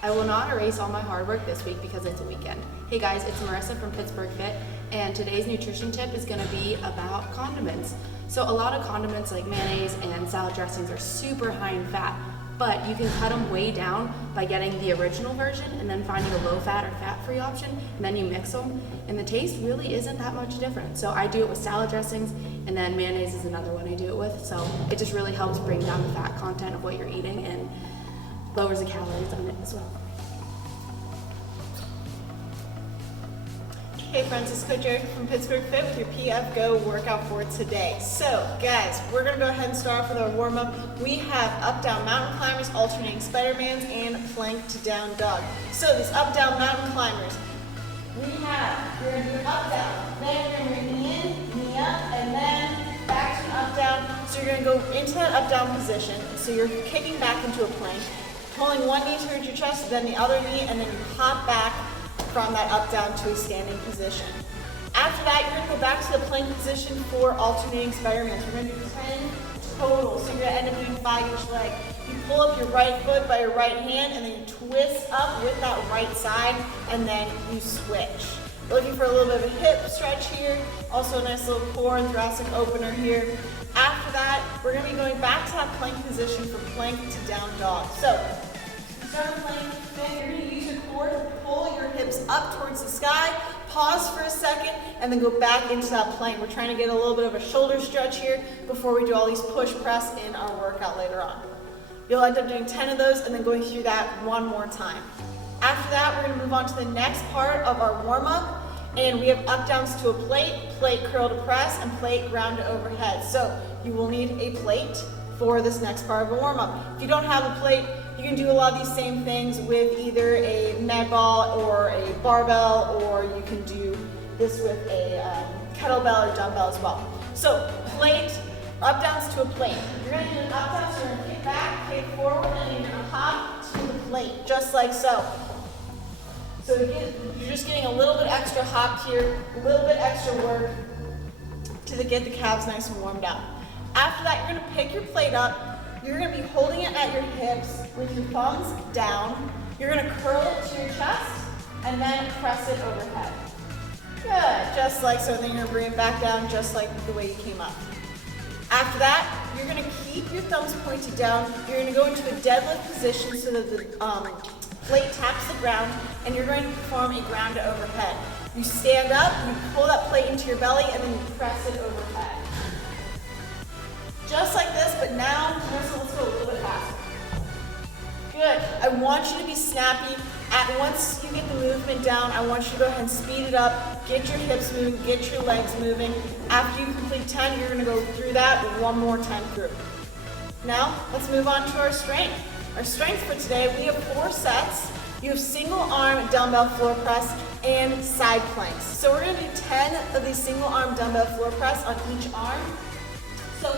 I will not erase all my hard work this week because it's a weekend. Hey guys, it's Marissa from Pittsburgh Fit, and today's nutrition tip is going to be about condiments. So a lot of condiments like mayonnaise and salad dressings are super high in fat, but you can cut them way down by getting the original version and then finding a low fat or fat free option, and then you mix them, and the taste really isn't that much different. So I do it with salad dressings, and then mayonnaise is another one I do it with. So it just really helps bring down the fat content of what you're eating and lowers the calories on it as well. Hey friends, it's Coach Eric from Pittsburgh Fit with your PF Go workout for today. So guys, we're going to go ahead and start off with our warm-up. We have Up Down Mountain Climbers, alternating Spidermans, and Plank to Down Dog. So these Up Down Mountain Climbers, we're going to do Up Down, then you're going to bring knee in, knee up, and then back to an Up Down. So you're going to go into that Up Down position, so you're kicking back into a plank, pulling one knee towards your chest, then the other knee, and then you hop back from that up down to a standing position. After that, you're going to go back to the plank position for alternating Spidermans. We're going to do 10 total, so you're going to end up doing 5 each leg. You pull up your right foot by your right hand, and then you twist up with that right side, and then you switch. We're looking for a little bit of a hip stretch here, also a nice little core and thoracic opener here. After that, we're going to be going back to that plank position for plank to down dog. So, start the plank, then you're going to use your core to pull your hips up towards the sky, pause for a second, and then go back into that plank. We're trying to get a little bit of a shoulder stretch here before we do all these push press in our workout later on. You'll end up doing 10 of those and then going through that one more time. After that, we're going to move on to the next part of our warm-up, and we have up downs to a plate, plate curl to press, and plate ground to overhead. So you will need a plate for this next part of a warm-up. If you don't have a plate, you can do a lot of these same things with either a med ball or a barbell, or you can do this with a kettlebell or dumbbell as well. So plate, up downs to a plate. You're going to do an up down, so you're going to kick back, kick forward, and you're going to hop to the plate, just like so. So you're just getting a little bit extra hop here, a little bit extra work to get the calves nice and warmed up. After that, you're going to pick your plate up. You're going to be holding it at your hips with your thumbs down. You're going to curl it to your chest and then press it overhead. Good, just like so. Then you're going to bring it back down just like the way you came up. After that, you're going to keep your thumbs pointed down. You're going to go into a deadlift position so that the plate taps the ground, and you're going to perform a ground to overhead. You stand up, you pull that plate into your belly, and then you press it overhead. Just like this, but now, let's go a little bit faster. Good. I want you to be snappy. Once you get the movement down, I want you to go ahead and speed it up, get your hips moving, get your legs moving. After you complete 10, you're going to go through that with one more 10 through. Now, let's move on to our strength. Our strength for today, we have 4 sets. You have single arm dumbbell floor press and side planks. So we're going to do 10 of these single arm dumbbell floor press on each arm. So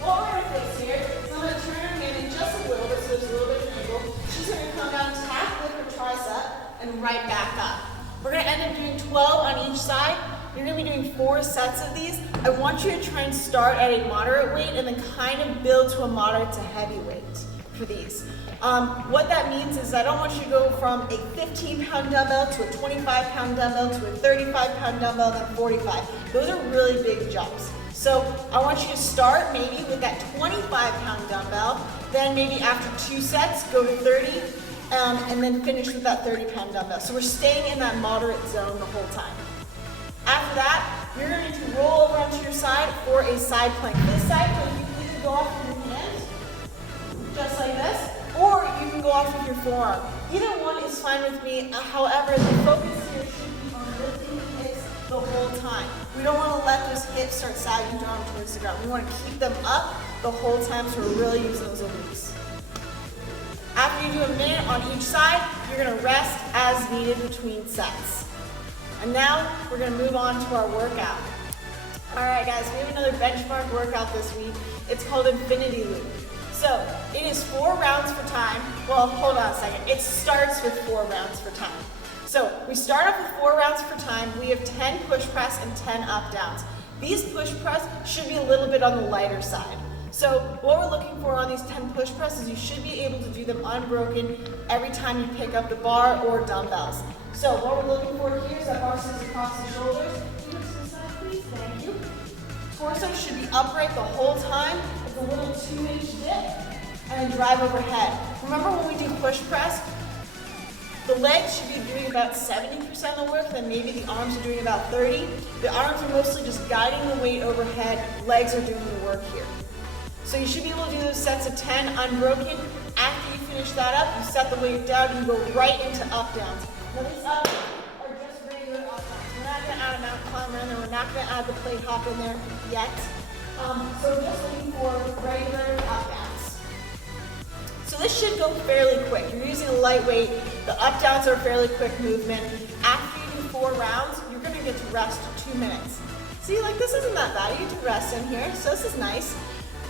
what we're going to fix here is I'm going to turn her hand in just a little bit, so there's a little bit of an angle. She's going to come down, tap with her tricep, and right back up. We're going to end up doing 12 on each side. You're going to be doing 4 sets of these. I want you to try and start at a moderate weight and then kind of build to a moderate to heavy weight for these. What that means is I don't want you to go from a 15-pound dumbbell to a 25-pound dumbbell to a 35-pound dumbbell, then 45. Those are really big jumps. So I want you to start maybe with that 25-pound dumbbell, then maybe after 2 sets, go to 30, and then finish with that 30-pound dumbbell. So we're staying in that moderate zone the whole time. After that, you're going to roll over onto your side for a side plank. This side plank, you can either go off with your hand, just like this, or you can go off with your forearm. Either one is fine with me. However, the focus here should be on lifting the hips the whole time. We don't want to let those hips start sagging down towards the ground. We want to keep them up the whole time, so we're really using those obliques. After you do a minute on each side, you're going to rest as needed between sets. And now we're going to move on to our workout. All right, guys, we have another benchmark workout this week. It's called Infinity Loop. So it is 4 rounds for time. Well, hold on a second. It starts with 4 rounds for time. So we start off with 4 rounds for time. We have 10 push press and 10 up downs. These push press should be a little bit on the lighter side. So what we're looking for on these 10 push presses, you should be able to do them unbroken every time you pick up the bar or dumbbells. So what we're looking for here is that bar sits across the shoulders. Can you go to the side, please? Thank you. Torso should be upright the whole time with a little 2-inch dip, and then drive overhead. Remember when we do push press, the legs should be doing about 70% of the work, then maybe the arms are doing about 30. The arms are mostly just guiding the weight overhead, legs are doing the work here. So you should be able to do those sets of 10 unbroken. After you finish that up, you set the weight down and you go right into up downs. Now these up downs are just regular up downs. We're not going to add a mountain climber in there, we're not going to add the plate hop in there yet. So we're just looking for regular up downs. So this should go fairly quick. You're using a lightweight. The up downs are a fairly quick movement. After you do 4 rounds, you're going to get to rest 2 minutes. See, like this isn't that bad. You get to rest in here, so this is nice.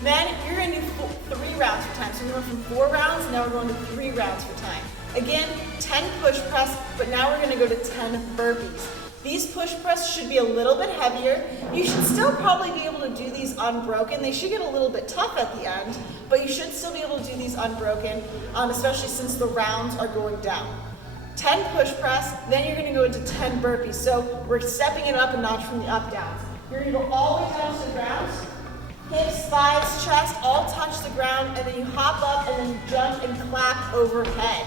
Then you're going to do 3 rounds for time. So we went from 4 rounds, now we're going to 3 rounds for time. Again, 10 push press, but now we're going to go to 10 burpees. These push press should be a little bit heavier. You should still probably be able to do these unbroken. They should get a little bit tough at the end, but you should still be able to do these unbroken, especially since the rounds are going down. 10 push press, then you're going to go into 10 burpees. So we're stepping it up a notch from the up downs. You're going to go all the way down to the ground. Hips, thighs, chest, all touch the ground, and then you hop up and then you jump and clap overhead.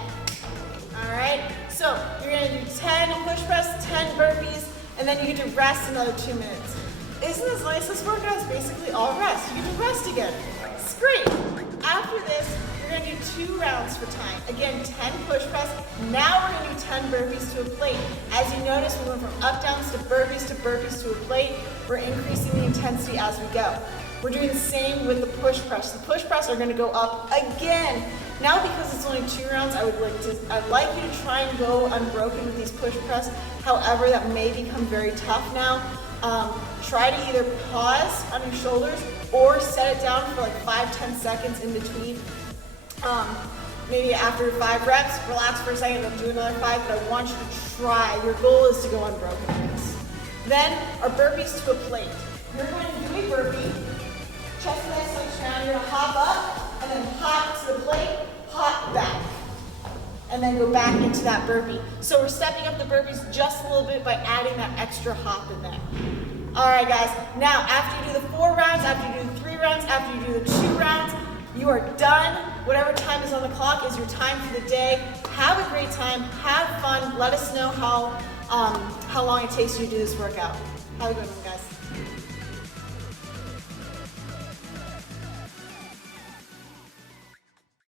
All right, so you're gonna do 10 push press, 10 burpees, and then you get to rest another 2 minutes. Isn't this nice? This workout is basically all rest. You get to rest again. It's great. After this, you're gonna do 2 rounds for time. Again, 10 push press. Now we're gonna do 10 burpees to a plate. As you notice, we went from up downs to burpees to a plate. We're increasing the intensity as we go. We're doing the same with the push press. The push press are going to go up again. Now because it's only 2 rounds, I'd like you to try and go unbroken with these push press. However, that may become very tough now. Try to either pause on your shoulders or set it down for like 5-10 seconds in between. Maybe after 5 reps, relax for a second and do another 5, but I want you to try. Your goal is to go unbroken with this. Then our burpees to a plate. You're going to do a burpee. Chest nice touch down. You're going to hop up and then hop to the plate, hop back. And then go back into that burpee. So we're stepping up the burpees just a little bit by adding that extra hop in there. All right, guys. Now, after you do the 4 rounds, after you do the 3 rounds, after you do the 2 rounds, you are done. Whatever time is on the clock is your time for the day. Have a great time. Have fun. Let us know how long it takes you to do this workout. Have a good one, guys.